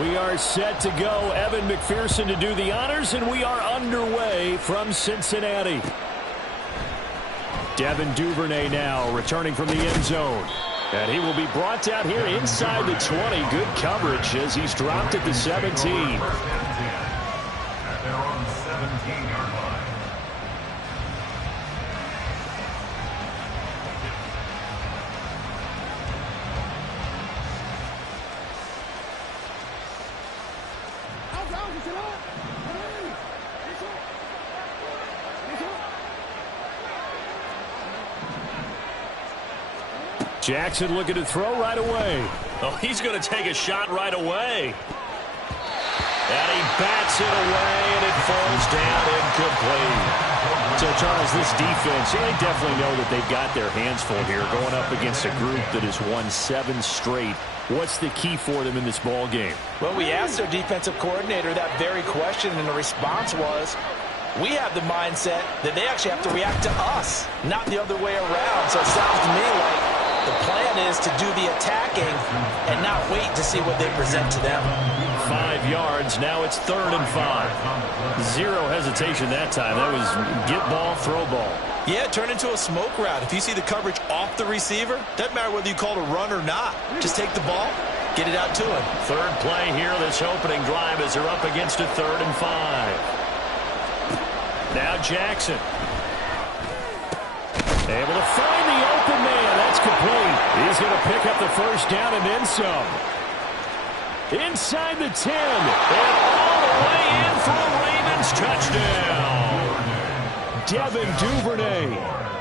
We are set to go. Evan McPherson to do the honors, and we are underway from Cincinnati. Devin Duvernay now returning from the end zone. And he will be brought out here inside the 20. Good coverage as he's dropped at the 17. Jackson looking to throw right away. Oh, he's going to take a shot right away. And he bats it away, and it falls down incomplete. So, Charles, this defense, they definitely know that they've got their hands full here going up against a group that has won 7 straight. What's the key for them in this ball game? Well, we asked their defensive coordinator that very question, and the response was, we have the mindset that they actually have to react to us, not the other way around. So it sounds to me like the plan is to do the attacking and not wait to see what they present to them. 5 yards. Now it's 3rd and 5. Zero hesitation that time. That was get ball, throw ball. Yeah, turn into a smoke route. If you see the coverage off the receiver, doesn't matter whether you call it a run or not. Just take the ball, get it out to him. 3rd play here, this opening drive as they're up against a 3rd and 5. Now Jackson. Able to find the open man. That's complete. He's going to pick up the 1st down and then some. Inside the 10. And all the way in for a Ravens touchdown. Devin Duvernay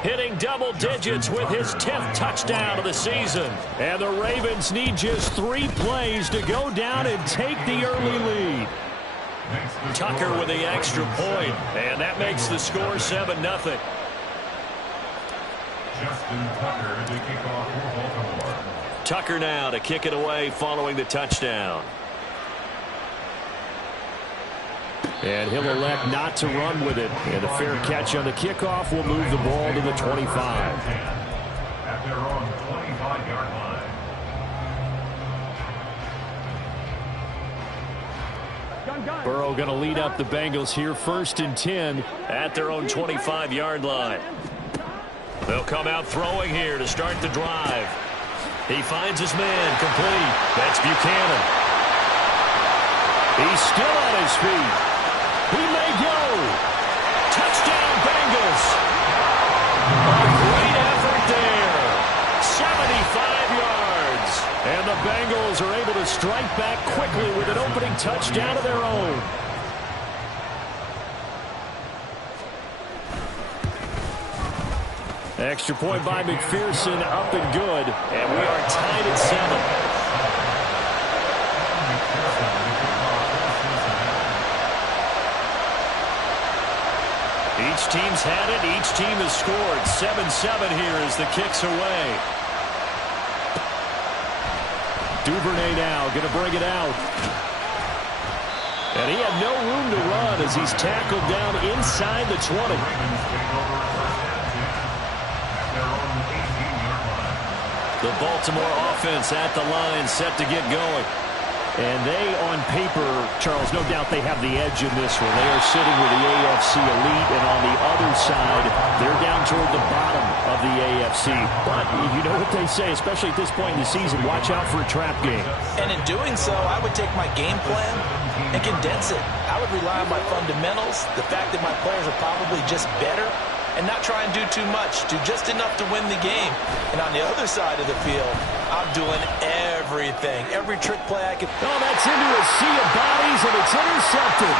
hitting double digits with his 10th touchdown of the season. And the Ravens need just 3 plays to go down and take the early lead. Tucker with the extra point. And that makes the score 7-0. Tucker now to kick it away following the touchdown. And he'll elect not to run with it. And a fair catch on the kickoff will move the ball to the 25. At their own 25-yard line. Burrow going to lead up the Bengals here 1st and 10 at their own 25-yard line. They'll come out throwing here to start the drive. He finds his man complete. That's Buchanan. He's still on his feet. He may go. Touchdown, Bengals. A great effort there. 75 yards. And the Bengals are able to strike back quickly with an opening touchdown of their own. Extra point by McPherson, up and good. And we are tied at 7. Each team's had it. Each team has scored. 7-7 here as the kick's away. Duvernay now going to bring it out. And he had no room to run as he's tackled down inside the 20. The Baltimore offense at the line, set to get going. And they, on paper, Charles, no doubt they have the edge in this one. They are sitting with the AFC elite, and on the other side, they're down toward the bottom of the AFC. But you know what they say, especially at this point in the season, watch out for a trap game. And in doing so, I would take my game plan and condense it. I would rely on my fundamentals, the fact that my players are probably just better, and not try and do too much, do just enough to win the game. And on the other side of the field, I'm doing everything, every trick play I can. Oh, that's into a sea of bodies, and it's intercepted.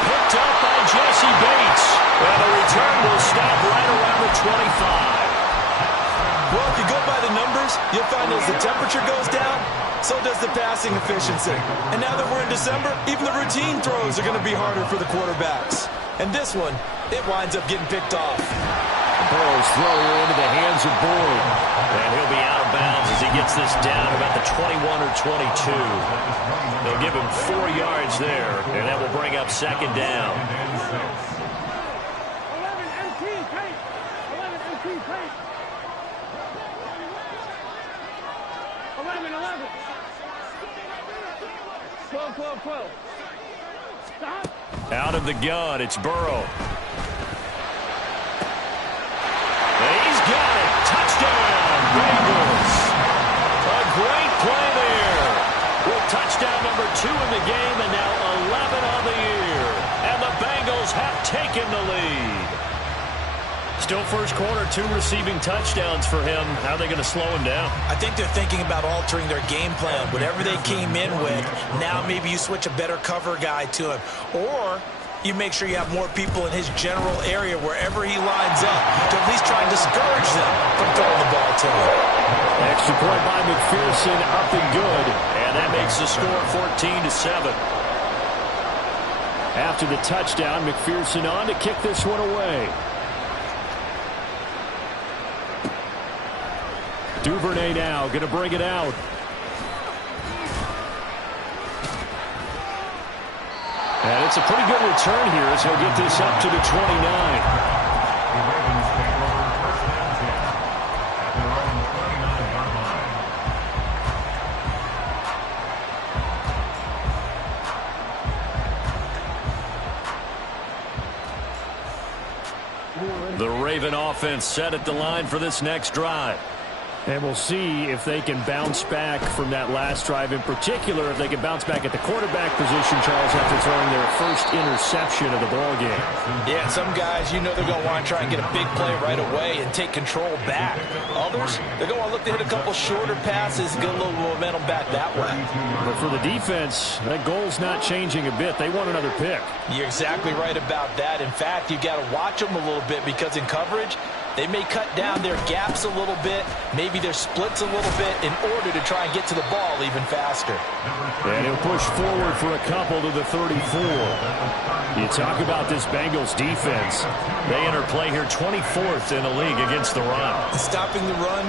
Picked up by Jesse Bates. And the return will stop right around the 25. Well, if you go by the numbers, you'll find as the temperature goes down, so does the passing efficiency. And now that we're in December, even the routine throws are going to be harder for the quarterbacks. And this one, it winds up getting picked off. Burrow's throw here into the hands of Boyd. And he'll be out of bounds as he gets this down about the 21 or 22. They'll give him 4 yards there, and that will bring up 2nd down. 11. Out of the gun, it's Burrow. And he's got it. Touchdown, Bengals. A great play there. With touchdown number 2 in the game and now 11 on the year. And the Bengals have taken the lead. Still first quarter, 2 receiving touchdowns for him. How are they going to slow him down? I think they're thinking about altering their game plan. Whatever they came in with, now maybe you switch a better cover guy to him. Or you make sure you have more people in his general area wherever he lines up to at least try and discourage them from throwing the ball to him. Extra point by McPherson, up and good. And that makes the score 14-7. After the touchdown, McPherson on to kick this one away. Duvernay now going to bring it out. And it's a pretty good return here as he'll get this up to the 29. The Raven offense set at the line for this next drive. And we'll see if they can bounce back from that last drive, in particular if they can bounce back at the quarterback position, Charles, after throwing their first interception of the ballgame. Yeah, some guys, you know they're going to want to try and get a big play right away and take control back. Others, they're going to look to hit a couple shorter passes, get a little momentum back that way. But for the defense, that goal's not changing a bit. They want another pick. You're exactly right about that. In fact, you've got to watch them a little bit because in coverage, they may cut down their gaps a little bit, maybe their splits a little bit in order to try and get to the ball even faster. And he'll push forward for a couple to the 34. You talk about this Bengals defense. They enter play here 24th in the league against the run. Stopping the run,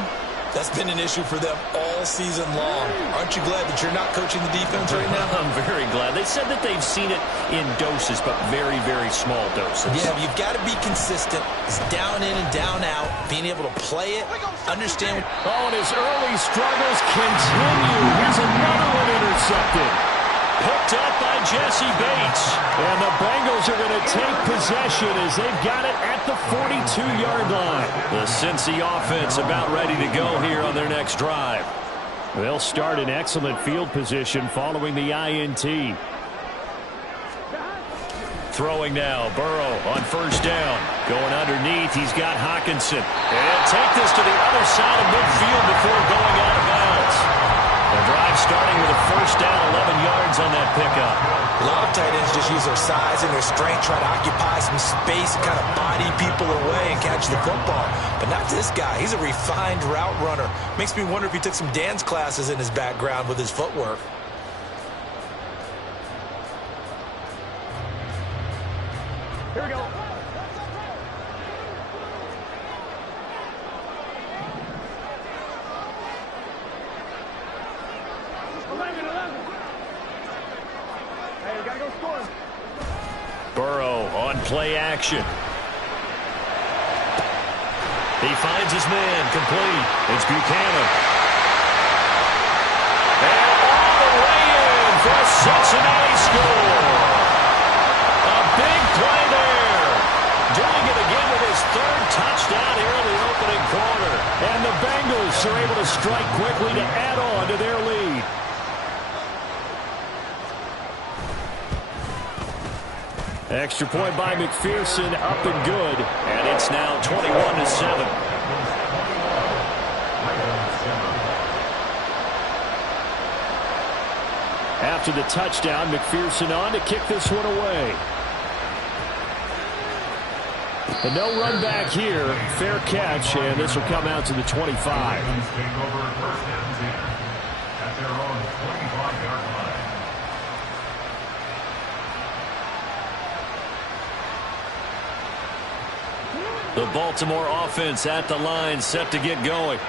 that's been an issue for them all season long. Aren't you glad that you're not coaching the defense right now? I'm very glad. They said that they've seen it in doses, but very, very small doses. Yeah, you've got to be consistent. It's down in and down out, being able to play it, understand. Oh, and his early struggles continue. Here's another one intercepted. Picked up by Jesse Bates. And the Bengals are going to take possession as they've got it at the 42-yard line. The Cincy offense about ready to go here on their next drive. They'll start in excellent field position following the INT. Throwing now, Burrow on first down. Going underneath, he's got Hockenson. And take this to the other side of midfield before going out of bounds. The drive starting with a first down, 11 yards on that pickup. A lot of tight ends just use their size and their strength, try to occupy some space and kind of body people away and catch the football. But not this guy. He's a refined route runner. Makes me wonder if he took some dance classes in his background with his footwork. Here we go. Burrow on play action. He finds his man, complete. It's Buchanan. And all the way in for a Cincinnati score. A big play there. Doing it again with his third touchdown here in the opening quarter. And the Bengals are able to strike quickly to add on to their lead. Extra point by McPherson, up and good. And it's now 21-7. After the touchdown, McPherson on to kick this one away. And no run back here. Fair catch, and this will come out to the 25. The Baltimore offense at the line, set to get going.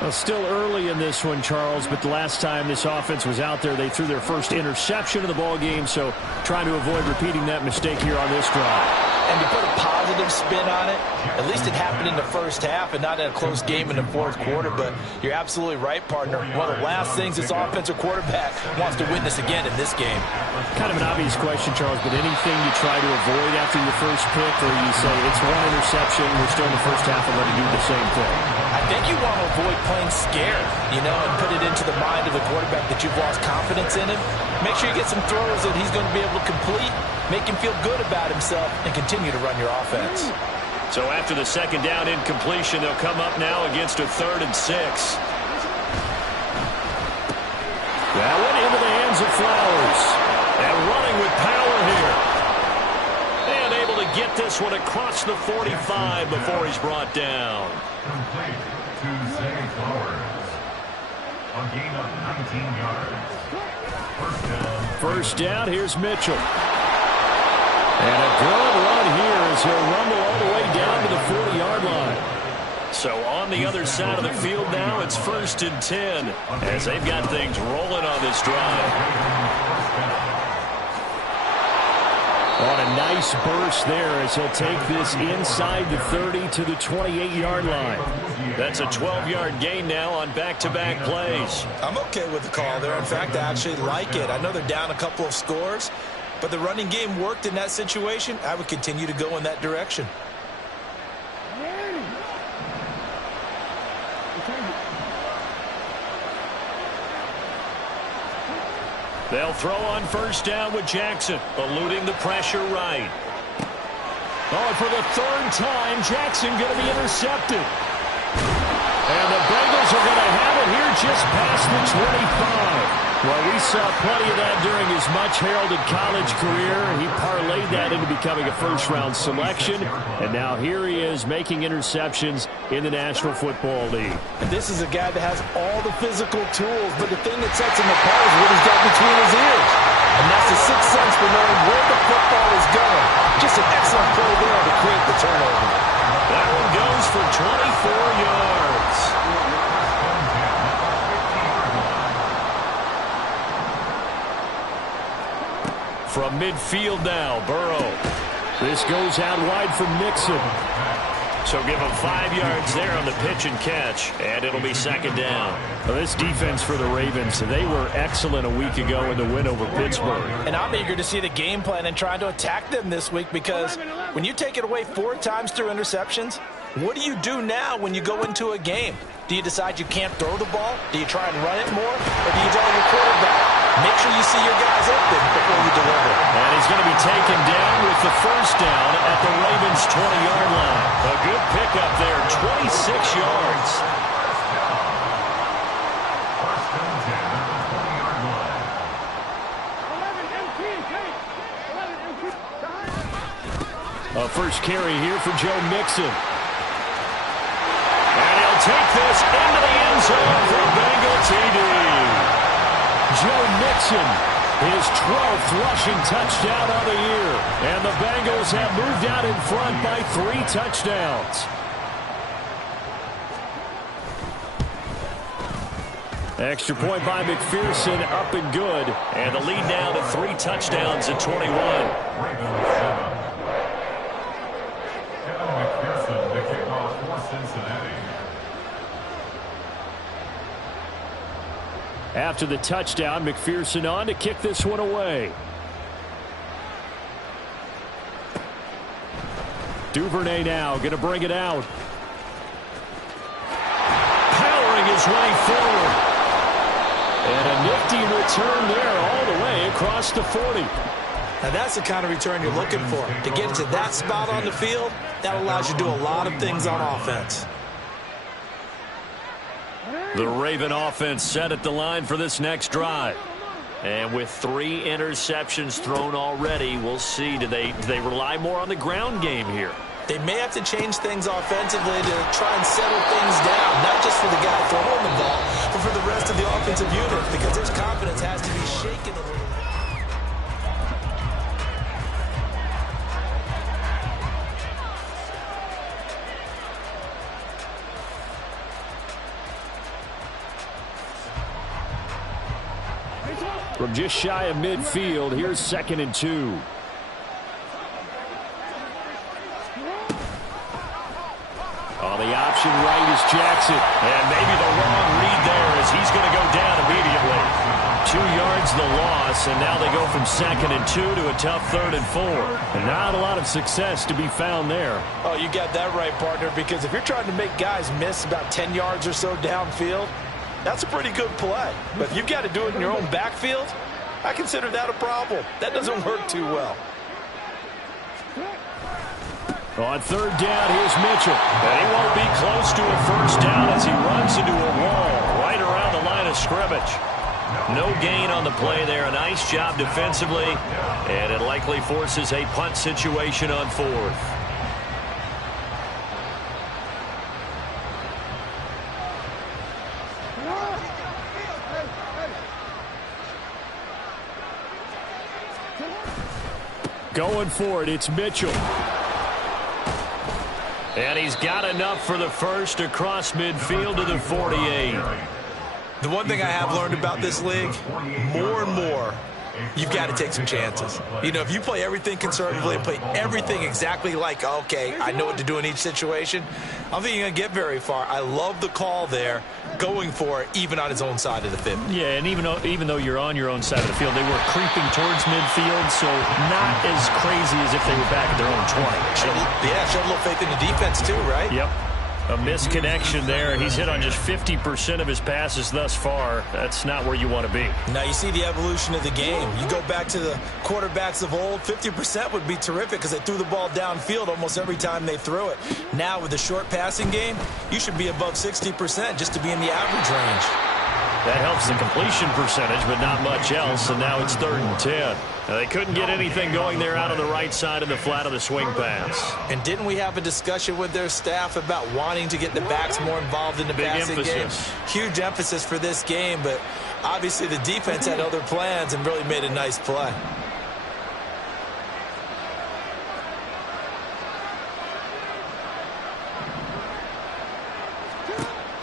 Well, still early in this one, Charles, but the last time this offense was out there, they threw their first interception of the ball game, so trying to avoid repeating that mistake here on this drive. And to put a positive spin on it, at least it happened in the first half and not in a close game in the fourth quarter. But you're absolutely right, partner. One of the last things this offensive quarterback wants to witness again in this game. Kind of an obvious question, Charles, but anything you try to avoid after your first pick, or you say it's one interception, we're still in the first half and let him do the same thing? I think you want to avoid playing scared, and put it into the mind of the quarterback that you've lost confidence in him. Make sure you get some throws that he's going to be able to complete, make him feel good about himself, and continue to run your offense. So after the second down incompletion, they'll come up now against a 3rd and 6. That went into the hands of Flowers. And running with power here. And able to get this one across the 45 before he's brought down. Complete to Zay Flowers. A gain of 19 yards. First down, here's Mitchell. And a good run here as he'll rumble all the way down to the 40-yard line. So on the other side of the field now, it's 1st and 10 as they've got things rolling on this drive. On a nice burst there as he'll take this inside the 30 to the 28-yard line. That's a 12-yard gain now on back-to-back plays. I'm okay with the call there. In fact, I actually like it. I know they're down a couple of scores, but the running game worked in that situation. I would continue to go in that direction. They'll throw on first down with Jackson, eluding the pressure right. Oh, and for the 3rd time, Jackson going to be intercepted. And the Bengals are going to have it here just past the 25. Well, we saw plenty of that during his much-heralded college career. He parlayed that into becoming a first-round selection. And now here he is making interceptions in the National Football League. And this is a guy that has all the physical tools, but the thing that sets him apart is what he's got between his ears. And that's the sixth sense for knowing where the football is going. Just an excellent play there to create the turnover. That one goes for 24 yards. From midfield now, Burrow. This goes out wide from Mixon. So give him 5 yards there on the pitch and catch, and it'll be 2nd down. Well, this defense for the Ravens, they were excellent a week ago in the win over Pittsburgh. And I'm eager to see the game plan and trying to attack them this week, because when you take it away 4 times through interceptions, what do you do now when you go into a game? Do you decide you can't throw the ball? Do you try and run it more? Or do you tell your quarterback, make sure you see your guys open before you deliver? And he's going to be taken down with the first down at the Ravens' 20-yard line. A good pickup there, 26 yards. A first carry here for Joe Mixon. And he'll take this into the end zone for a Bengal TD. Joe Mixon, his 12th rushing touchdown of the year. And the Bengals have moved out in front by 3 touchdowns. Extra point by McPherson, up and good. And the lead now to 3 touchdowns at 21. After the touchdown, McPherson on to kick this one away. Duvernay now going to bring it out. Powering his way forward. And a nifty return there all the way across the 40. Now that's the kind of return you're looking for. To get to that spot on the field, that allows you to do a lot of things on offense. The Raven offense set at the line for this next drive. And with 3 interceptions thrown already, we'll see. Do they rely more on the ground game here? They may have to change things offensively to try and settle things down, not just for the guy throwing the ball, but for the rest of the offensive unit, because their confidence has to be shaken a little bit. From just shy of midfield, here's 2nd and 2. position right is Jackson. And maybe the wrong read there as he's going to go down immediately. 2 yards the loss, and now they go from 2nd and 2 to a tough 3rd and 4. And not a lot of success to be found there. Oh, you got that right, partner, because if you're trying to make guys miss about 10 yards or so downfield, that's a pretty good play. But if you've got to do it in your own backfield, I consider that a problem. That doesn't work too well. On 3rd down, here's Mitchell. And he won't be close to a 1st down as he runs into a wall right around the line of scrimmage. No gain on the play there. A nice job defensively. And it likely forces a punt situation on 4th. Going for it, it's Mitchell. And he's got enough for the 1st across midfield to the 48. The one thing I have learned about this league, more and more, you've got to take some chances. You know, if you play everything conservatively and play everything exactly like, okay, I know what to do in each situation, I don't think you're going to get very far. I love the call there, going for it, even on his own side of the 50. Yeah, and even though you're on your own side of the field, they were creeping towards midfield, so not as crazy as if they were back at their own 20. Yeah, showed a little faith in the defense too, right? Yep. A misconnection there. He's hit on just 50% of his passes thus far. That's not where you want to be. Now you see the evolution of the game. You go back to the quarterbacks of old, 50% would be terrific because they threw the ball downfield almost every time they threw it. Now with the short passing game, you should be above 60% just to be in the average range. That helps the completion percentage, but not much else, and now it's 3rd and 10. Now, they couldn't get anything going there out on the right side of the flat of the swing pass. And didn't we have a discussion with their staff about wanting to get the backs more involved in the passing game? Huge emphasis for this game, but obviously the defense had other plans and really made a nice play.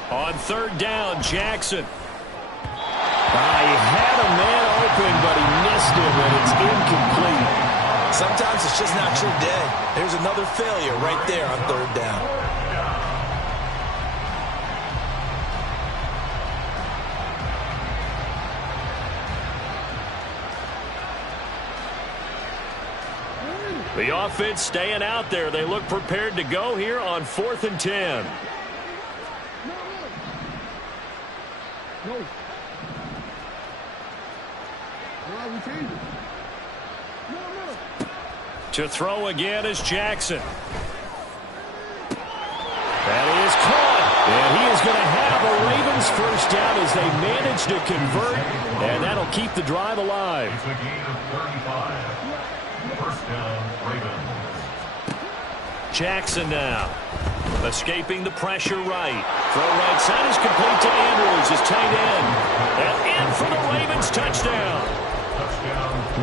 On 3rd down, Jackson. He had a man open, but he missed him, and it's incomplete. Sometimes it's just not your day. There's another failure right there on 3rd down. The offense staying out there. They look prepared to go here on 4th and 10. No. To throw again is Jackson. That is caught. And he is going to have a Ravens 1st down as they manage to convert. And that'll keep the drive alive. It's a gain of 35. 1st down, Ravens. Jackson now. Escaping the pressure right. Throw right side is complete to Andrews, his tight end. And in for the Ravens touchdown.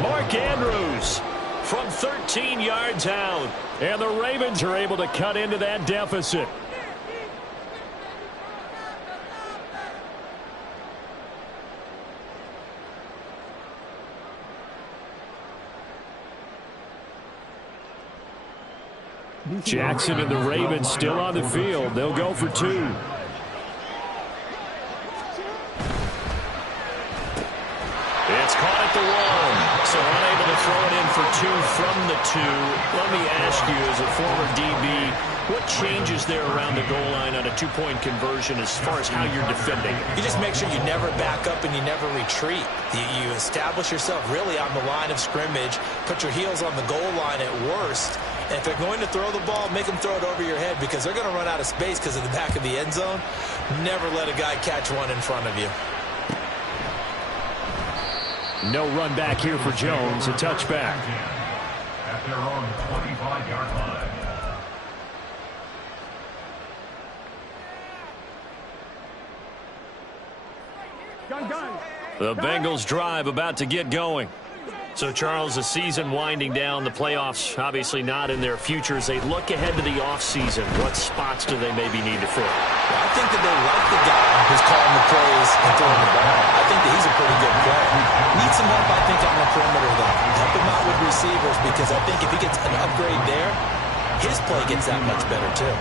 Mark Andrews from 13 yards out. And the Ravens are able to cut into that deficit. Jackson and the Ravens still on the field. They'll go for 2. It's caught at the 1, so unable to throw it in for 2 from the 2. Let me ask you, as a former DB, what changes there around the goal line on a 2-point conversion as far as how you're defending? You just make sure you never back up and you never retreat. You establish yourself really on the line of scrimmage, put your heels on the goal line at worst. And if they're going to throw the ball, make them throw it over your head because they're going to run out of space because of the back of the end zone. Never let a guy catch one in front of you. No run back here for Jones. A touchback. At their own 25-yard line. The Bengals drive about to get going. So, Charles, the season winding down, the playoffs obviously not in their future. As they look ahead to the offseason, what spots do they maybe need to fill? Well, I think that they like the guy who's calling the plays and throwing the ball. I think that he's a pretty good player. Needs some help, I think, on the perimeter, though. Help him out with receivers because I think if he gets an upgrade there, his play gets that much better, too.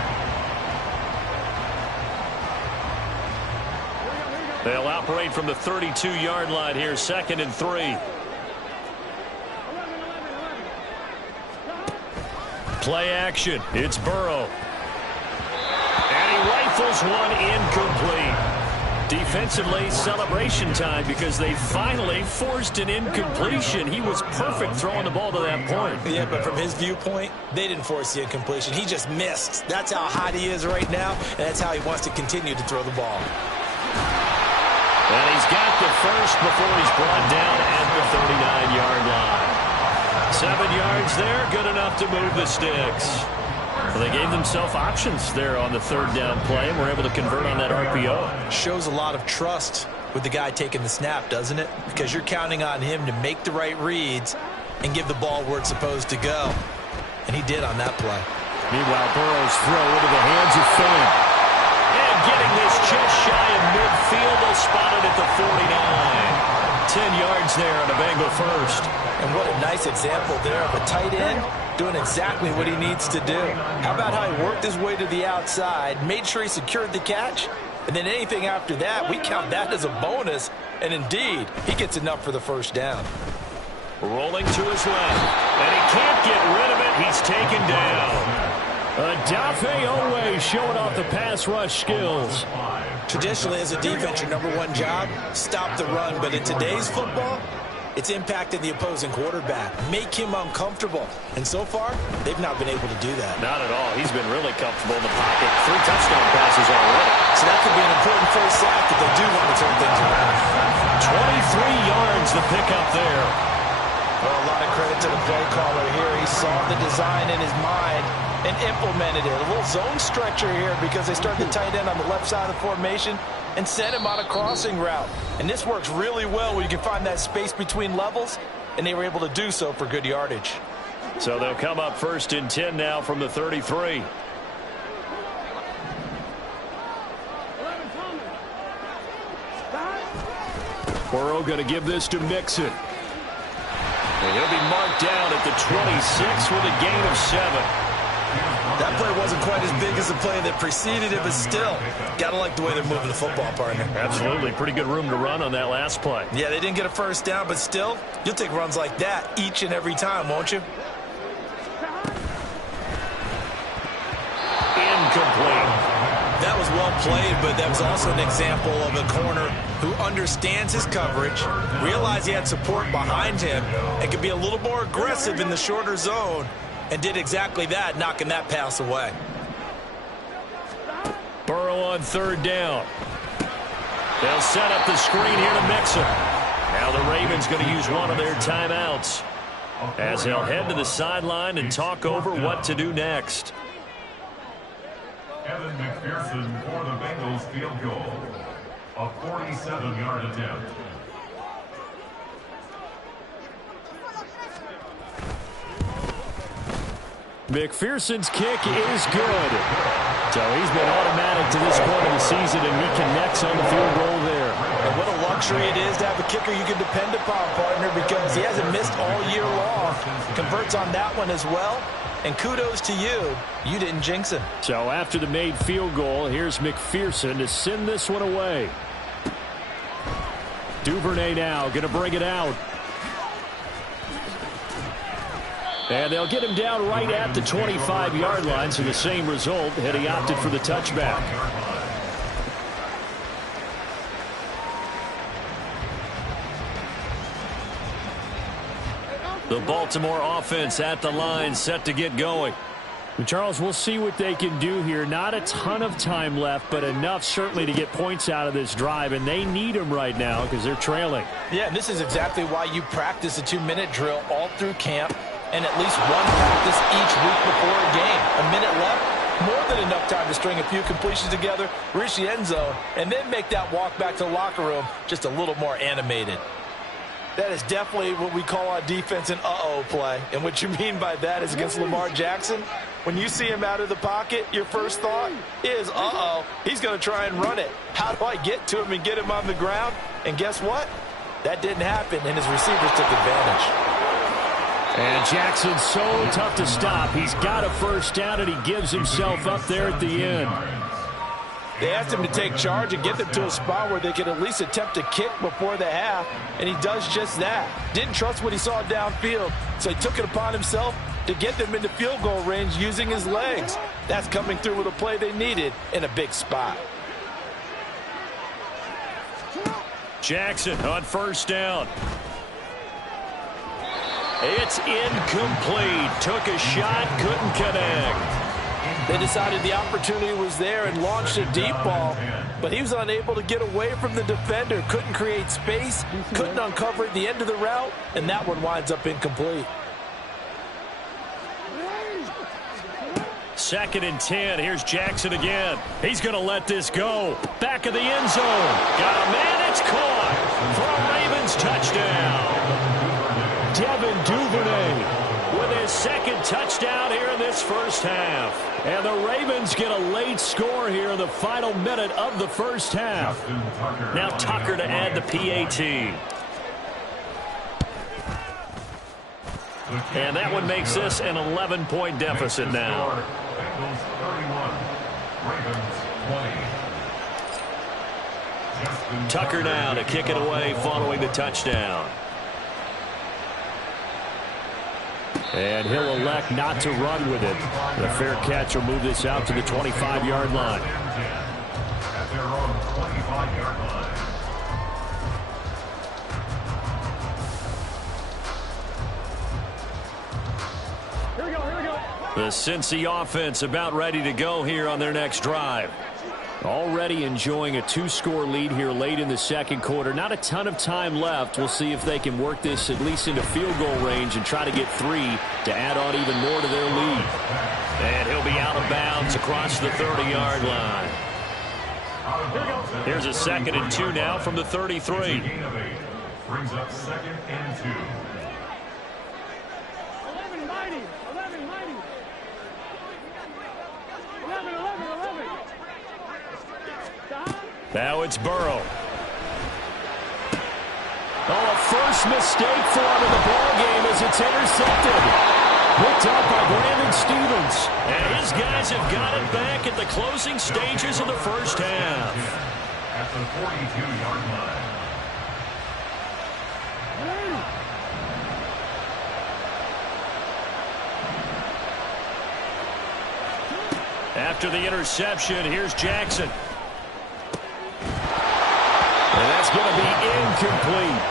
They'll operate from the 32-yard line here, 2nd and 3. Play action. It's Burrow. And he rifles one incomplete. Defensively, celebration time because they finally forced an incompletion. He was perfect throwing the ball to that point. Yeah, but from his viewpoint, they didn't force the incompletion. He just missed. That's how hot he is right now, and that's how he wants to continue to throw the ball. And he's got the first before he's brought down at the 39-yard line. 7 yards there, good enough to move the sticks. Well, they gave themselves options there on the 3rd down play, and were able to convert on that RPO. Shows a lot of trust with the guy taking the snap, doesn't it? Because you're counting on him to make the right reads and give the ball where it's supposed to go. And he did on that play. Meanwhile, Burrow's throw into the hands of Finn. And getting this just shy of midfield, they'll spot it at the 49. 10 yards there on a Bengal first. And what a nice example there of a tight end doing exactly what he needs to do. How about how he worked his way to the outside, made sure he secured the catch, and then anything after that, we count that as a bonus. And indeed, he gets enough for the first down. Rolling to his left, and he can't get rid of it. He's taken down. Adafe Owe showing off the pass rush skills. Traditionally, as a defense, your #1 job, stop the run. But in today's football, it's impacting the opposing quarterback. Make him uncomfortable. And so far, they've not been able to do that. Not at all. He's been really comfortable in the pocket. 3 touchdown passes already. So that could be an important first sack if they do want to turn things around. 23 yards the pickup there. Well, a lot of credit to the play caller here. He saw the design in his mind and implemented it. A little zone stretcher here because they start the tight end on the left side of the formation and sent him on a crossing route. And this works really well when you can find that space between levels, and they were able to do so for good yardage. So they'll come up 1st and 10 now from the 33. Burrow going to give this to Mixon. And he'll be marked down at the 26 with a gain of 7. That play wasn't quite as big as the play that preceded it, but still, got to like the way they're moving the football, partner. Absolutely. Pretty good room to run on that last play. Yeah, they didn't get a first down, but still, you'll take runs like that each and every time, won't you? Incomplete. That was well played, but that was also an example of a corner who understands his coverage, realized he had support behind him, and could be a little more aggressive in the shorter zone, and did exactly that, knocking that pass away. Burrow on 3rd down. They'll set up the screen here to Mixon. Now the Ravens going to use one of their timeouts as they'll head to the sideline and talk over what to do next. Evan McPherson for the Bengals field goal. A 47-yard attempt. McPherson's kick is good. So he's been automatic to this point of the season, and he connects on the field goal there. And what a luxury it is to have a kicker you can depend upon, partner, because he hasn't missed all year long. Converts on that one as well. And kudos to you. You didn't jinx him. So after the made field goal, here's McPherson to send this one away. Duvernay now going to bring it out. And they'll get him down right at the 25-yard line, so the same result had he opted for the touchback. The Baltimore offense at the line, set to get going. Charles, we'll see what they can do here. Not a ton of time left, but enough certainly to get points out of this drive, and they need them right now because they're trailing. Yeah, and this is exactly why you practice a 2-minute drill all through camp and at least one practice each week before a game. A minute left, more than enough time to string a few completions together, reach the end zone, and then make that walk back to the locker room just a little more animated. That is definitely what we call on defense an uh-oh play. And what you mean by that is against Lamar Jackson, when you see him out of the pocket, your first thought is, uh-oh, he's going to try and run it. How do I get to him and get him on the ground? And guess what? That didn't happen, and his receivers took advantage. And Jackson's so tough to stop. He's got a first down, and he gives himself up there at the end. They asked him to take charge and get them to a spot where they could at least attempt to kick before the half, and he does just that. Didn't trust what he saw downfield, so he took it upon himself to get them into field goal range using his legs. That's coming through with a play they needed in a big spot. Jackson on first down. It's incomplete. Took a shot, couldn't connect. They decided the opportunity was there and launched a deep ball, but he was unable to get away from the defender, couldn't create space, couldn't uncover at the end of the route, and that one winds up incomplete. 2nd and 10. Here's Jackson again. He's going to let this go. Back of the end zone. Got a man. It's caught for a Ravens touchdown. Devin Duvernay with his 2nd touchdown here in this first half. And the Ravens get a late score here in the final minute of the first half. Now Tucker to add the PAT. And that one makes this an 11-point deficit now. Tucker now to kick it away following the touchdown. And he'll elect not to run with it. The fair catch will move this out to the 25-yard line. At their own 25-yard line. Here we go. The Cincy offense about ready to go here on their next drive. Already enjoying a 2-score lead here late in the second quarter. Not a ton of time left. We'll see if they can work this at least into field goal range and try to get 3 to add on even more to their lead. And he'll be out of bounds across the 30-yard line. Here's a 2nd and 2 now from the 33. Brings up 2nd and 2. 11 mighty. 11. Now it's Burrow. Oh, a first mistake for him in the ballgame as it's intercepted. Picked up by Brandon Stevens. And his guys have got it back at the closing stages of the first half. At the 42-yard line. After the interception, here's Jackson. And that's going to be incomplete.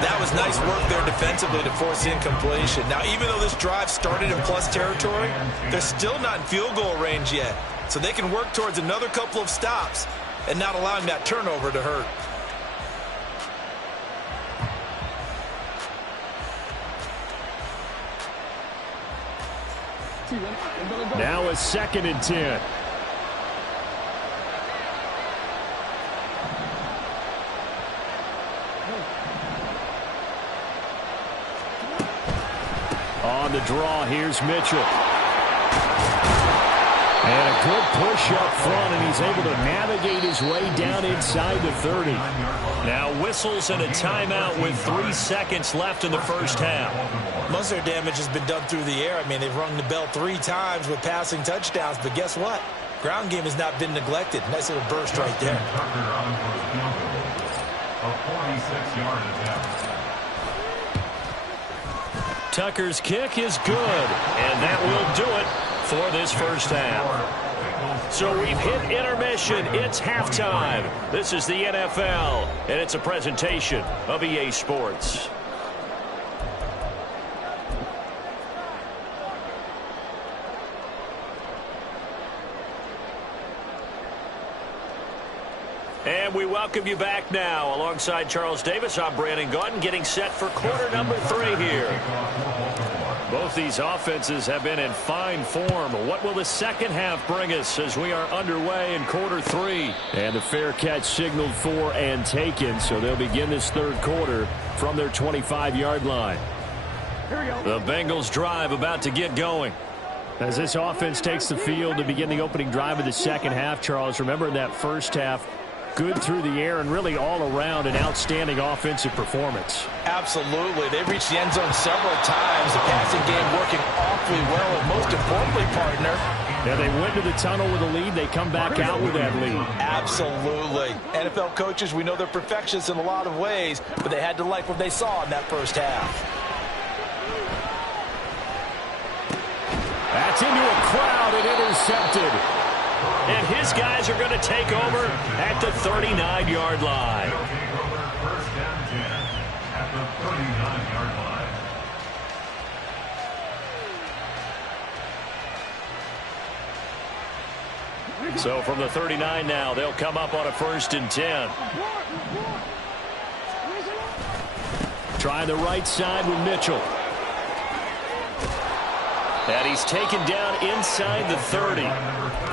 That was nice work there defensively to force incompletion. Now, even though this drive started in plus territory, they're still not in field goal range yet. So they can work towards another couple of stops and not allowing that turnover to hurt. Now a 2nd and 10. On the draw, here's Mitchell. And a good push up front, and he's able to navigate his way down inside the 30. Now whistles and a timeout with 3 seconds left in the first half. Most of their damage has been done through the air. I mean, they've rung the bell 3 times with passing touchdowns, but guess what? Ground game has not been neglected. Nice little burst right there. A 46-yard attempt. Tucker's kick is good, and that will do it for this first half. So we've hit intermission. It's halftime. This is the NFL, and it's a presentation of EA Sports. And we welcome you back now. Alongside Charles Davis, I'm Brandon Gaudin, getting set for quarter number 3 here. Both these offenses have been in fine form. What will the second half bring us as we are underway in quarter 3? And the fair catch signaled for and taken, so they'll begin this third quarter from their 25-yard line. Here we go. The Bengals drive about to get going. As this offense takes the field to begin the opening drive of the second half, Charles, remember in that first half, good through the air and really all around an outstanding offensive performance. Absolutely. They've reached the end zone several times. The passing game working awfully well, and most importantly, partner, Yeah, they went to the tunnel with a lead. They come back out with that lead. Absolutely. NFL coaches, we know they're perfectionists in a lot of ways, but they had to like what they saw in that first half. That's into a crowd and intercepted. And his guys are going to take over at the 39-yard line. First down 10 at the 39-yard line. So from the 39 now, they'll come up on a 1st and 10. Trying the right side with Mitchell. And he's taken down inside the 30.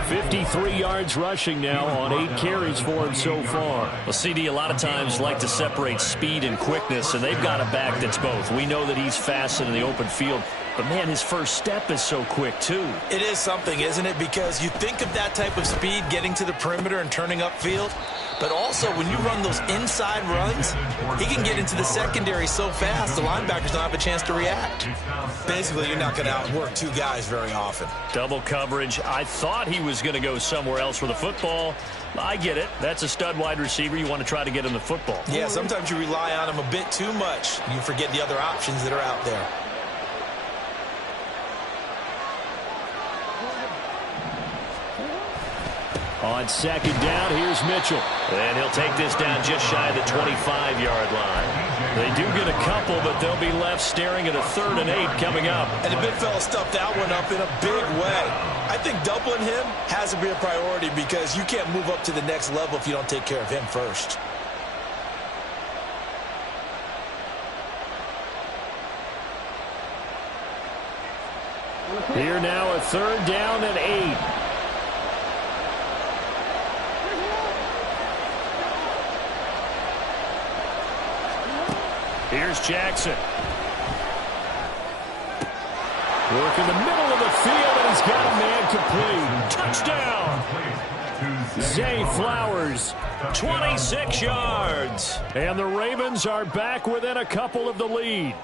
53 yards rushing now on 8 carries for him so far. Well, CD a lot of times like to separate speed and quickness, and they've got a back that's both. We know that he's fast in the open field, but, man, his first step is so quick, too. It is something, isn't it? Because you think of that type of speed getting to the perimeter and turning upfield, but also when you run those inside runs, he can get into the secondary so fast the linebackers don't have a chance to react. Basically, you're not going to outwork 2 guys very often. Double coverage. I thought he was going to go somewhere else with the football. I get it. That's a stud wide receiver. You want to try to get him the football. Yeah, sometimes you rely on him a bit too much. You forget the other options that are out there. On 2nd down, here's Mitchell. And he'll take this down just shy of the 25-yard line. They do get a couple, but they'll be left staring at a 3rd and 8 coming up. And the big fella stuffed that one up in a big way. I think doubling him has to be a priority because you can't move up to the next level if you don't take care of him first. Here now a 3rd down and 8. Here's Jackson. Work in the middle of the field, and he's got a man complete. Touchdown! Zay Flowers, 26 yards. And the Ravens are back within a couple of the lead.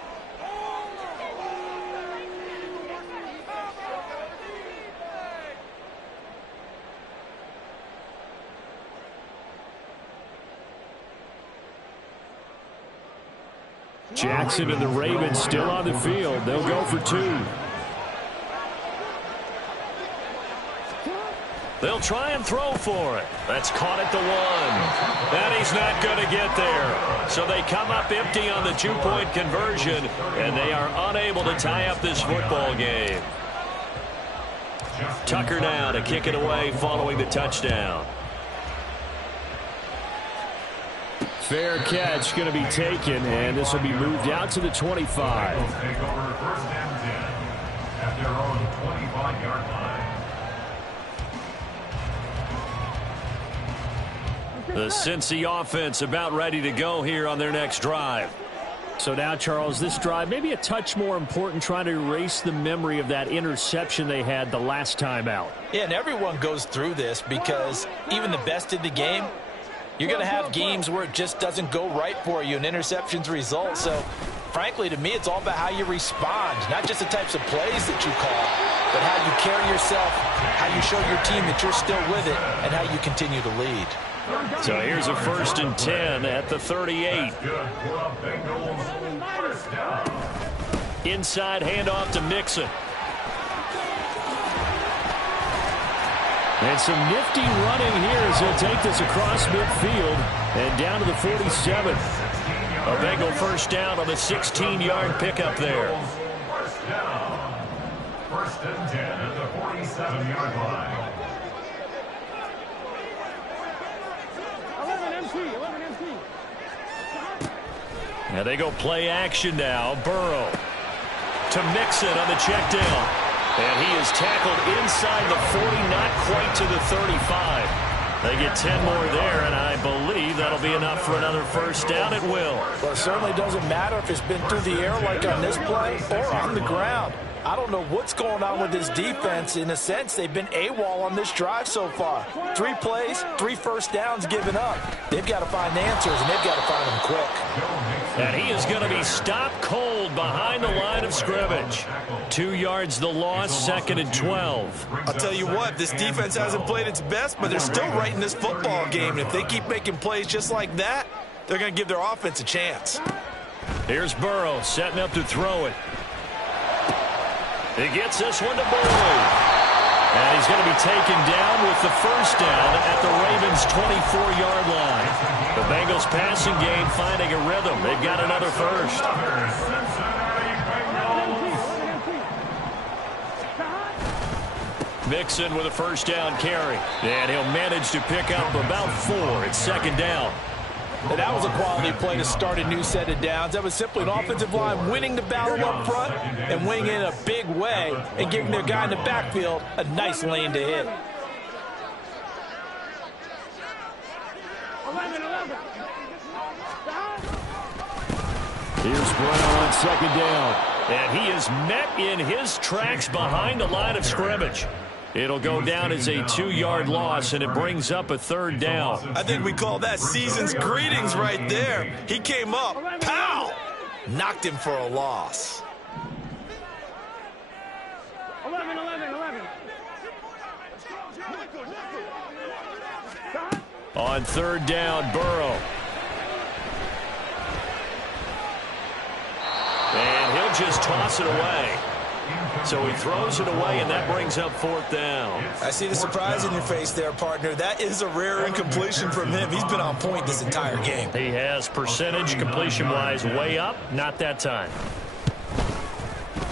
Jackson and the Ravens still on the field. They'll go for 2. They'll try and throw for it. That's caught at the 1. And he's not going to get there. So they come up empty on the 2-point conversion, and they are unable to tie up this football game. Tucker now to kick it away following the touchdown. Fair catch going to be taken, and this will be moved out to the 25. Take over 1st and 10 at their own 25-yard line. The Cincy offense about ready to go here on their next drive. So now, Charles, this drive maybe a touch more important, trying to erase the memory of that interception they had the last time out. Yeah, and everyone goes through this because even the best in the game, you're going to have games where it just doesn't go right for you and interceptions result. So, frankly, to me, it's all about how you respond, not just the types of plays that you call, but how you carry yourself, how you show your team that you're still with it, and how you continue to lead. So here's a 1st and 10 at the 38. Inside handoff to Mixon. And some nifty running here as he'll take this across midfield and down to the 47. A Bengal 1st down on the 16-yard pickup there. 1st and 10 at the 47-yard line. 11 MT. Now they go play action now. Burrow to Mixon on the check down. And he is tackled inside the 40, not quite to the 35. They get 10 more there, and I believe that'll be enough for another 1st down. It will. Well, it certainly doesn't matter if it's been through the air like on this play or on the ground. I don't know what's going on with this defense. In a sense, they've been AWOL on this drive so far. 3 plays, 3 first downs given up. They've got to find answers, and they've got to find them quick. And he is going to be stopped cold behind the line of scrimmage. 2 yards the loss, 2nd and 12. I'll tell you what, this defense hasn't played its best, but they're still right in this football game. And if they keep making plays just like that, they're going to give their offense a chance. Here's Burrow setting up to throw it. He gets this one to Boyd. And he's going to be taken down with the first down at the Ravens' 24-yard line. The Bengals passing game finding a rhythm. They've got another first. Mixon with a first down carry. And he'll manage to pick up about 4. It's 2nd down. And that was a quality play to start a new set of downs. That was simply an offensive line winning the battle up front and winning in a big way and giving their guy in the backfield a nice lane to hit. 11. Here's Brown on 2nd down. And he is met in his tracks behind the line of scrimmage. It'll go down as a 2-yard loss, and it brings up a 3rd down. I think we call that season's greetings right there. He came up, pow! Knocked him for a loss. 11. On 3rd down, Burrow. And he'll just toss it away. So he throws it away, and that brings up 4th down. I see the surprise in your face there, partner. That is a rare incompletion from him. He's been on point this entire game. He has percentage completion-wise way up. Not that time.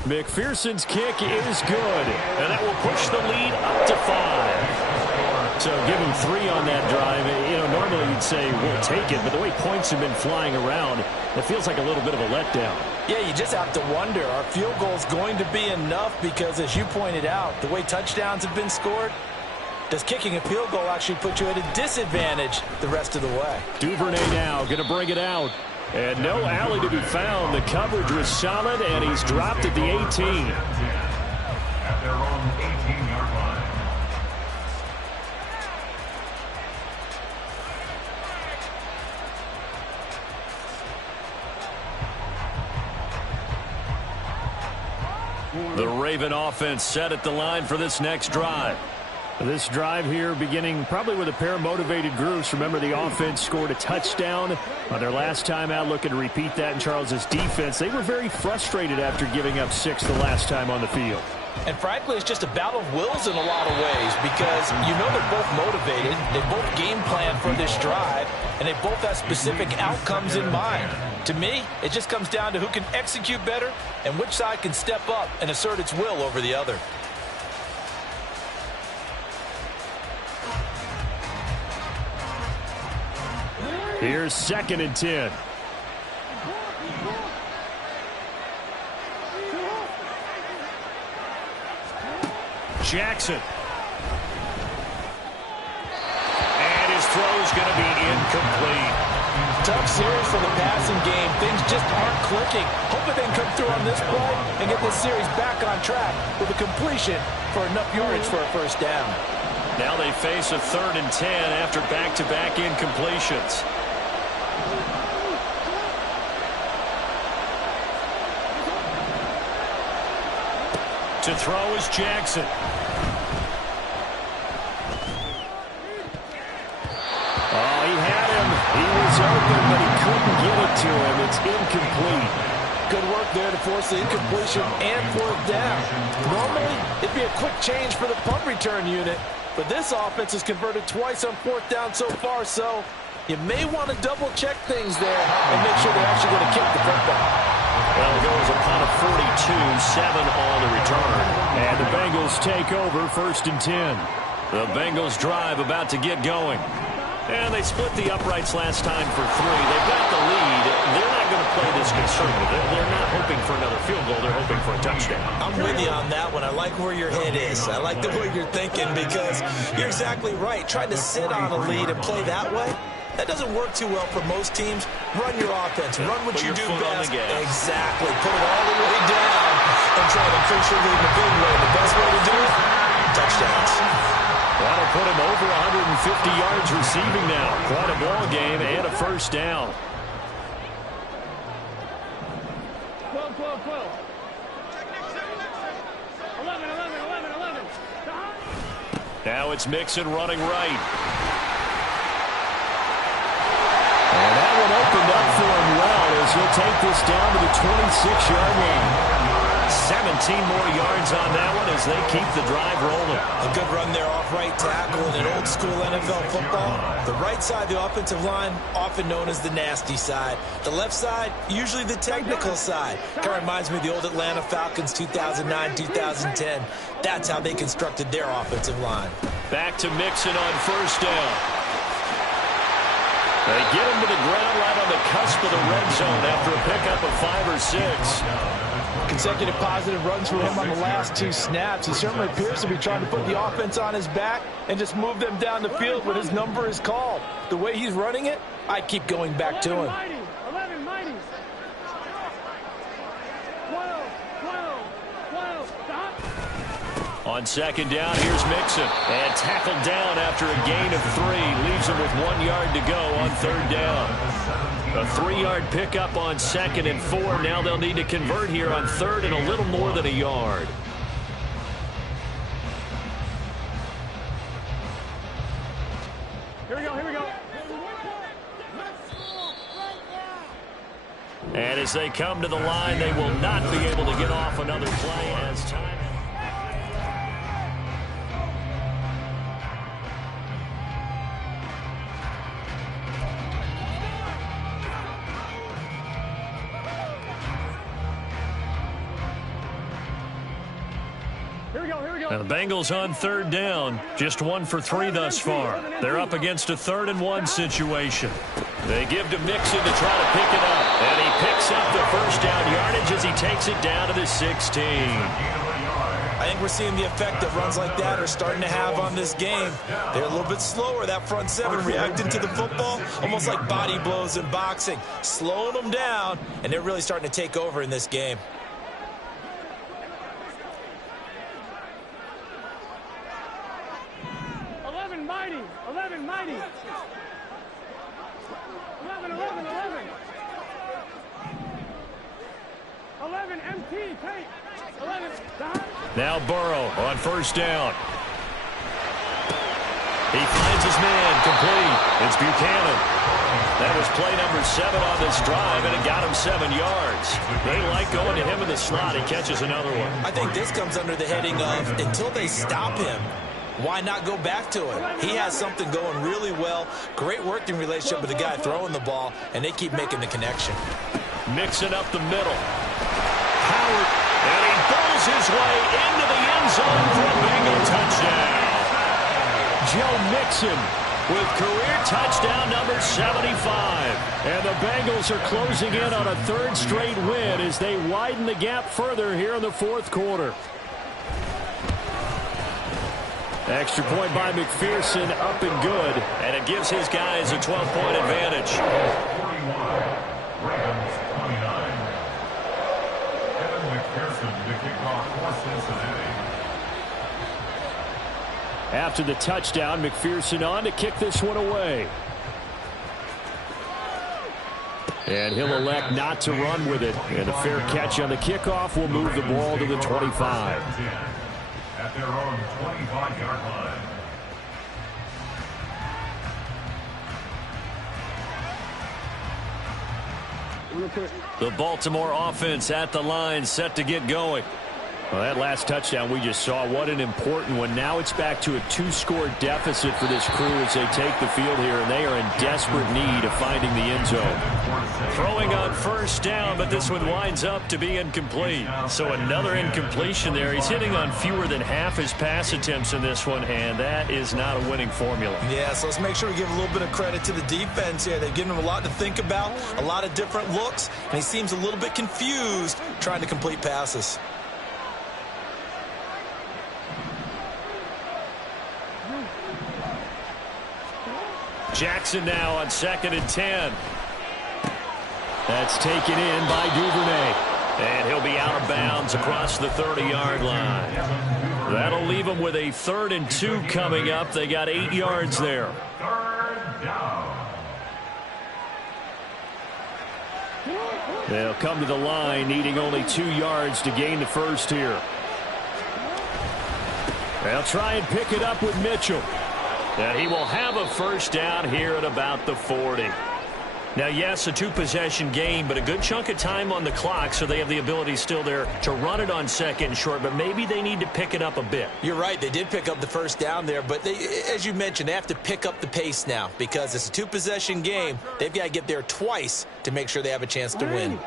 McPherson's kick is good, and that will push the lead up to 5. So give him 3 on that drive. You know, normally you'd say we'll take it, but the way points have been flying around, it feels like a little bit of a letdown. Yeah, you just have to wonder, are field goals going to be enough? Because as you pointed out, the way touchdowns have been scored, does kicking a field goal actually put you at a disadvantage the rest of the way? Duvernay now going to bring it out. And no alley to be found. The coverage was solid, and he's dropped at the 18. At their own 18-yard line. The Raven offense set at the line for this next drive. This drive here beginning probably with a pair of motivated groups. Remember, the offense scored a touchdown on their last time out, looking to repeat that in Charles's defense. They were very frustrated after giving up 6 the last time on the field. And frankly, it's just a battle of wills in a lot of ways because you know they're both motivated, they both game plan for this drive, and they both have specific outcomes in mind. To me, it just comes down to who can execute better and which side can step up and assert its will over the other. Here's 2nd and 10. Jackson. And his throw's going to be incomplete. Tough series for the passing game. Things just aren't clicking. Hoping they can come through on this play and get this series back on track with a completion for enough yardage for a first down. Now they face a 3rd and 10 after back-to-back incompletions. To throw is Jackson. Oh, he had him. He was open, but he couldn't get it to him. It's incomplete. Good work there to force the incompletion and 4th down. Normally, it'd be a quick change for the punt return unit, but this offense has converted twice on 4th down so far, so you may want to double-check things there and make sure they're actually going to kick the football. Well, it goes upon a 42-7 on the return. And the Bengals take over 1st and 10. The Bengals drive about to get going. And they split the uprights last time for 3. They've got the lead. They're not going to play this conservative. They're not hoping for another field goal. They're hoping for a touchdown. I'm with you on that one. I like where your head is. I like the way you're thinking because you're exactly right. Trying to sit on a lead and play that way, That doesn't work too well for most teams. Run your offense. Run what you do best. Exactly. Put it all the way down and try to push your lead in a big way. The best way to do it, touchdowns. That'll put him over 150 yards receiving now. Quite a ball game and a first down. 12, 12, 12. 11, 11, 11, 11. Now it's Mixon running right. And that one opened up for him well as he'll take this down to the 26-yard line. 17 more yards on that one as they keep the drive rolling. A good run there off right tackle in an old-school NFL football. The right side, the offensive line, often known as the nasty side. The left side, usually the technical side. Kind of reminds me of the old Atlanta Falcons 2009-2010. That's how they constructed their offensive line. Back to Mixon on first down. They get him to the ground right on the cusp of the red zone after a pickup of 5 or 6. Consecutive positive runs for him on the last 2 snaps. He certainly appears to be trying to put the offense on his back and just move them down the field when his number is called. The way he's running it, I keep going back to him. 11 mighty. 12, 12, 12. Stop. On second down, here's Mixon. And tackled down after a gain of 3. Leaves him with 1 yard to go on third down. A 3-yard pickup on second and 4. Now they'll need to convert here on third and a little more than a yard. Here we go, here we go. And as they come to the line, they will not be able to get off another play as time. Now the Bengals on third down, just 1 for 3 thus far. They're up against a 3rd and 1 situation. They give to Mixon to try to pick it up, and he picks up the first down yardage as he takes it down to the 16. I think we're seeing the effect that runs like that are starting to have on this game. They're a little bit slower, that front 7, reacting to the football, almost like body blows in boxing, slowing them down, and they're really starting to take over in this game. 11 mighty. 11 mighty. 11, 11, 11. 11 MT, take. 11, stop. Now Burrow on first down. He finds his man, complete. It's Buchanan. That was play number 7 on this drive, and it got him 7 yards. They like going to him in the slot. He catches another one. I think this comes under the heading of until they stop him, why not go back to it? He has something going really well. Great working relationship with the guy throwing the ball, and they keep making the connection. Mixing up the middle. Howard, and he bowls his way into the end zone for a Bengal touchdown. Joe Mixon with career touchdown number 75. And the Bengals are closing in on a 3rd straight win as they widen the gap further here in the 4th quarter. Extra point by McPherson, up and good. And it gives his guys a 12-point advantage. 41, Rams 29. Kevin McPherson, the kickoff for Cincinnati. After the touchdown, McPherson on to kick this one away. And he'll elect not to run with it. And a fair catch on the kickoff will move the ball to the 25. At their own 25-yard line. The Baltimore offense at the line, set to get going. Well, that last touchdown we just saw, what an important one. Now it's back to a 2-score deficit for this crew as they take the field here, and they are in desperate need of finding the end zone. Throwing on first down, but this one winds up to be incomplete. So another incompletion there. He's hitting on fewer than half his pass attempts in this one, and that is not a winning formula. Yeah, so let's make sure we give a little bit of credit to the defense here. They've given him a lot to think about, a lot of different looks, and he seems a little bit confused trying to complete passes. Jackson now on 2nd and 10. That's taken in by Duvernay. And he'll be out of bounds across the 30-yard line. That'll leave them with a 3rd and 2 coming up. They got 8 yards there. 3rd down. They'll come to the line needing only 2 yards to gain the first here. They'll try and pick it up with Mitchell. And he will have a first down here at about the 40. Now, yes, a 2-possession game, but a good chunk of time on the clock, so they have the ability still there to run it on 2nd and short, but maybe they need to pick it up a bit. You're right. They did pick up the first down there, but as you mentioned, they have to pick up the pace now because it's a 2-possession game. They've got to get there twice to make sure they have a chance to win.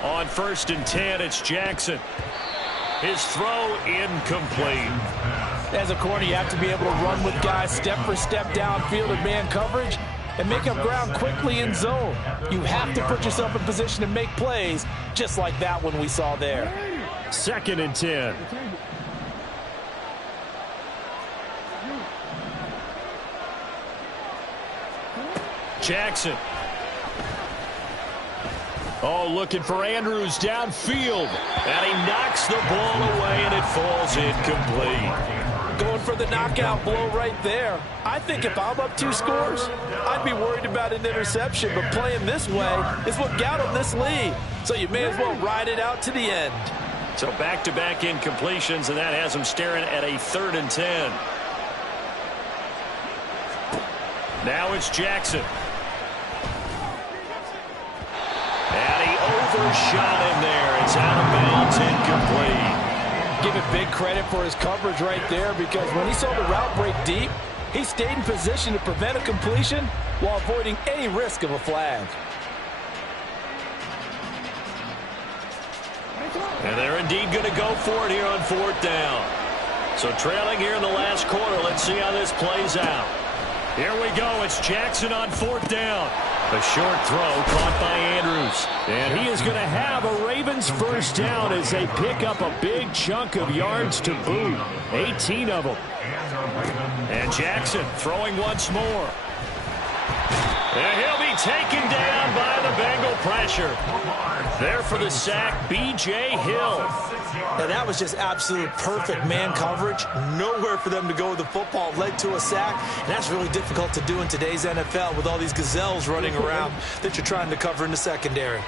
On 1st and 10, it's Jackson. His throw incomplete. As a corner, you have to be able to run with guys step for step downfield in man coverage and make up ground quickly in zone. You have to put yourself in position to make plays just like that one we saw there. 2nd and 10. Jackson. Oh, looking for Andrews downfield. And he knocks the ball away, and it falls incomplete. Going for the knockout blow right there. I think if I'm up 2 scores, I'd be worried about an interception, but playing this way is what got him this lead. So you may as well ride it out to the end. So back-to-back incompletions, and that has him staring at a 3rd and 10. Now it's Jackson. And he overshot him there. It's out of bounds, incomplete. Give it big credit for his coverage right there because when he saw the route break deep, he stayed in position to prevent a completion while avoiding any risk of a flag. And they're indeed going to go for it here on 4th down. So trailing here in the last quarter, let's see how this plays out. Here we go. It's Jackson on 4th down. A short throw caught by Andrews. And he is going to have a Ravens first down as they pick up a big chunk of yards to boot. 18 of them. And Jackson throwing once more. And he'll be taken down by the Bengal pressure. There for the sack, B.J. Hill. Now that was just absolute perfect man coverage. Nowhere for them to go with the football. Led to a sack. And that's really difficult to do in today's NFL with all these gazelles running around that you're trying to cover in the secondary.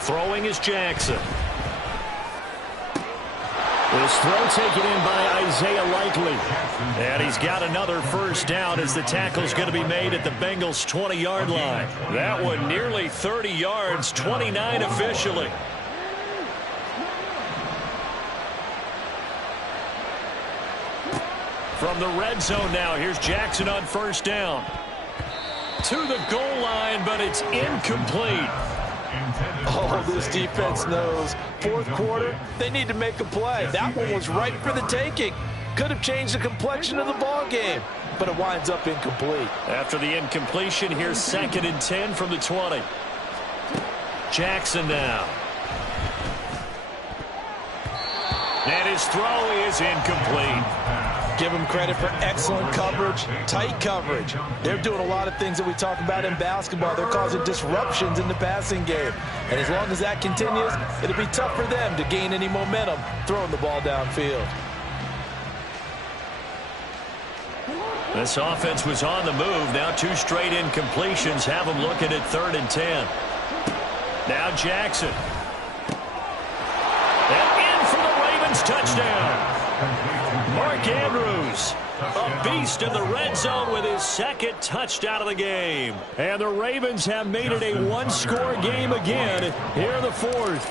Throwing is Jackson. This throw taken in by Isaiah Likely. And he's got another first down as the tackle's going to be made at the Bengals' 20-yard line. That one nearly 30 yards, 29 officially. From the red zone now, here's Jackson on first down. To the goal line, but it's incomplete. Oh, this defense knows. 4th quarter, they need to make a play. That one was right for the taking. Could have changed the complexion of the ball game, but it winds up incomplete. After the incompletion, here's 2nd and 10 from the 20. Jackson now. And his throw is incomplete. Give them credit for excellent coverage, tight coverage. They're doing a lot of things that we talk about in basketball. They're causing disruptions in the passing game. And as long as that continues, it'll be tough for them to gain any momentum throwing the ball downfield. This offense was on the move. Now 2 straight incompletions have them looking at 3rd and 10. Now Jackson. And in for the Ravens touchdown. Mark Andrews, a beast in the red zone with his 2nd touchdown of the game. And the Ravens have made it a 1-score game again here in the 4th.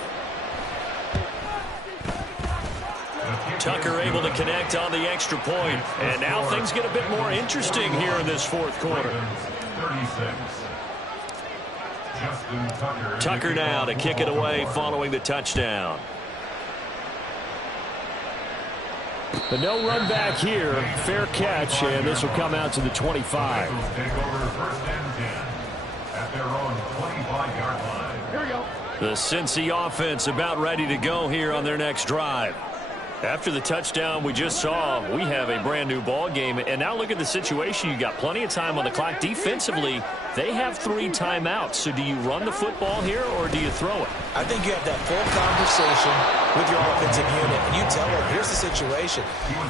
Tucker able to connect on the extra point. And now things get a bit more interesting here in this 4th quarter. Tucker now to kick it away following the touchdown. But no run back here. Fair catch, and this will come out to the 25. Take over first and 10 at their own 25-yard line. Here we go. The Cincy offense about ready to go here on their next drive. After the touchdown we just saw, we have a brand new ball game. And now look at the situation. You got plenty of time on the clock. Defensively, they have 3 timeouts. So do you run the football here or do you throw it? I think you have that full conversation with your offensive unit, and you tell them, here's the situation.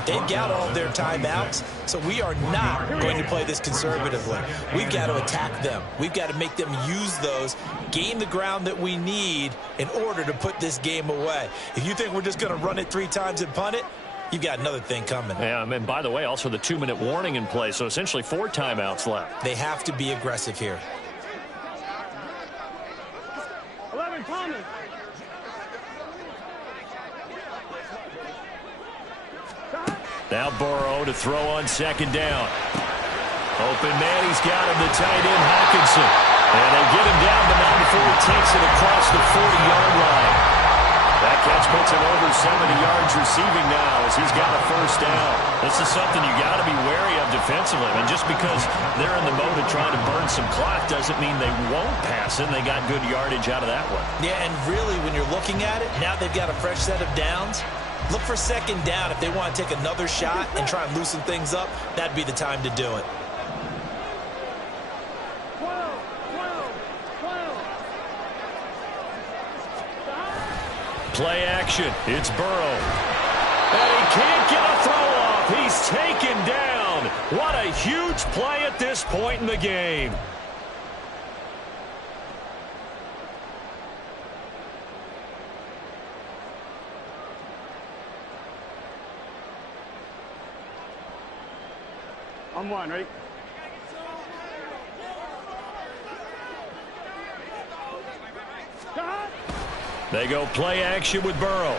They've got all their timeouts, so we are not going to play this conservatively. We've got to attack them. We've got to make them use those, gain the ground that we need in order to put this game away. If you think we're just going to run it 3 times and punt it, you've got another thing coming. Yeah, and by the way, also the 2-minute warning in play, so essentially 4 timeouts left. They have to be aggressive here. 11, Thomas. Now Burrow to throw on second down. Open man, he's got him, the tight end Hawkinson. And they get him down, but not before he takes it across the 40-yard line. That catch puts him over 70 yards receiving now as he's got a first down. This is something you got to be wary of defensively. I mean, just because they're in the mode of trying to burn some clock doesn't mean they won't pass it. They got good yardage out of that one. Yeah, and really, when you're looking at it, now they've got a fresh set of downs. Look for second down. If they want to take another shot and try and loosen things up, that'd be the time to do it. 12. Play action. It's Burrow. And he can't get a throw off. He's taken down. What a huge play at this point in the game. On 1, ready? They go play action with Burrow.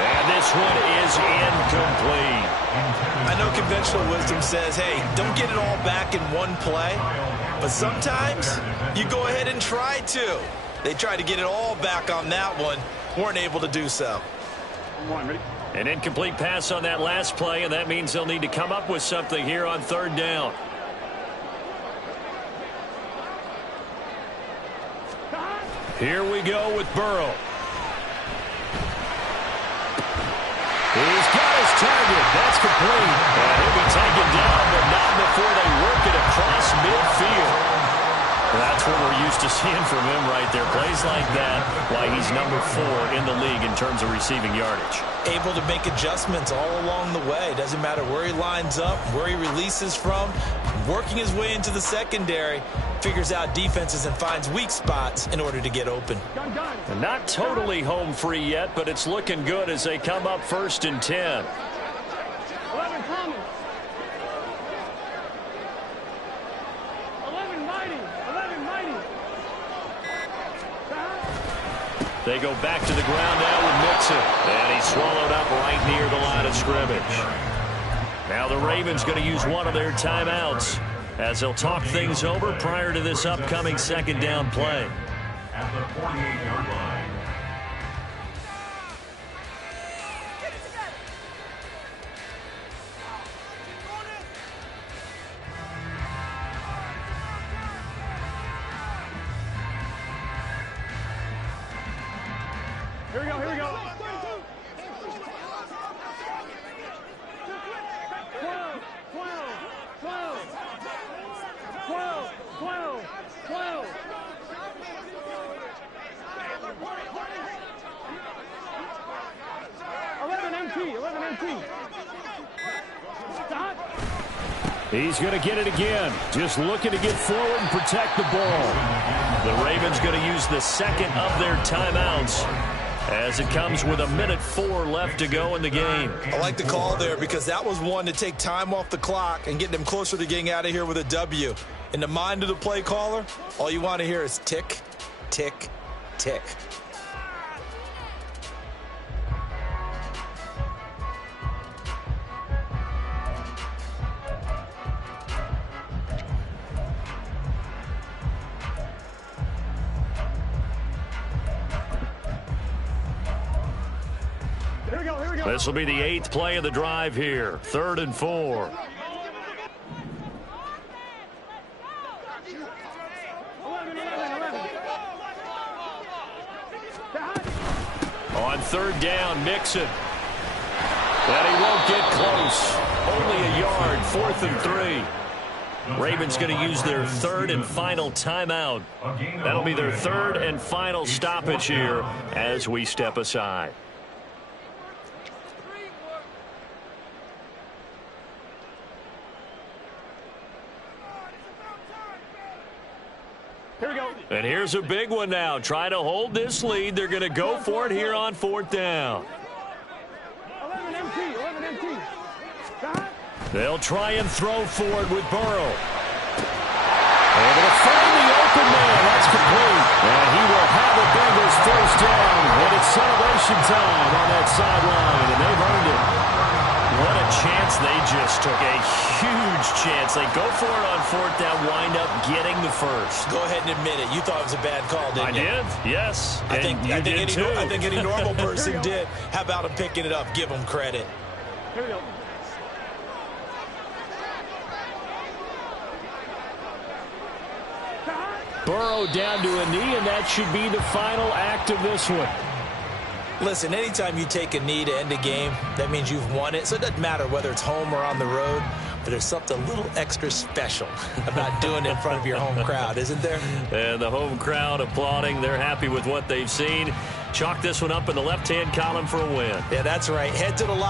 And this one is incomplete. I know conventional wisdom says, hey, don't get it all back in one play. But sometimes you go ahead and try to. They tried to get it all back on that one. Weren't able to do so. On 1, ready? An incomplete pass on that last play, and that means they'll need to come up with something here on third down. Here we go with Burrow. He's got his target. That's complete. And he'll be taken down, but not before they work it across midfield. That's what we're used to seeing from him right there. Plays like that, why he's number 4 in the league in terms of receiving yardage. Able to make adjustments all along the way. Doesn't matter where he lines up, where he releases from. Working his way into the secondary. Figures out defenses and finds weak spots in order to get open. And not totally home free yet, but it's looking good as they come up first and 10. 11, Thomas. 11, Mighty. 11, Mighty. They go back to the ground now with Mixon. And he's swallowed up right near the line of scrimmage. Now the Ravens going to use one of their timeouts as they'll talk things over prior to this upcoming second down play. At the 48-yard line. Here we go, here we go. 12. 11 MT. Stop. He's going to get it again. Just looking to get forward and protect the ball. The Ravens going to use the second of their timeouts as it comes with 1:04 left to go in the game. I like the call there because that was one to take time off the clock and get them closer to getting out of here with a W. In the mind of the play caller, all you want to hear is tick, tick, tick. This will be the 8th play of the drive here. 3rd and 4. 11. On 3rd down, Mixon. And he won't get close. Only a yard, 4th and 3. Ravens going to use their 3rd and final timeout. That'll be their 3rd and final stoppage here as we step aside. Here we go. And here's a big one now. Try to hold this lead. They're going to go for it here on 4th down. 11 MT. They'll try and throw for it with Burrow. Able to find the open man. That's complete. And he will have the Bengals 1st down. And it's celebration time on that sideline. And they've earned it. What a chance they just took. A huge chance. They go for it on 4th down, wind up getting the 1st. Go ahead and admit it. You thought it was a bad call, didn't you? I did, yes. I think any normal person go. did. How about him picking it up? Give him credit. Here we go. Burrow down to a knee, and that should be the final act of this one. Listen, anytime you take a knee to end a game, that means you've won it. So it doesn't matter whether it's home or on the road, but there's something a little extra special about doing it in front of your home crowd, isn't there? And the home crowd applauding. They're happy with what they've seen. Chalk this one up in the left-hand column for a win. Yeah, that's right. Head to the line.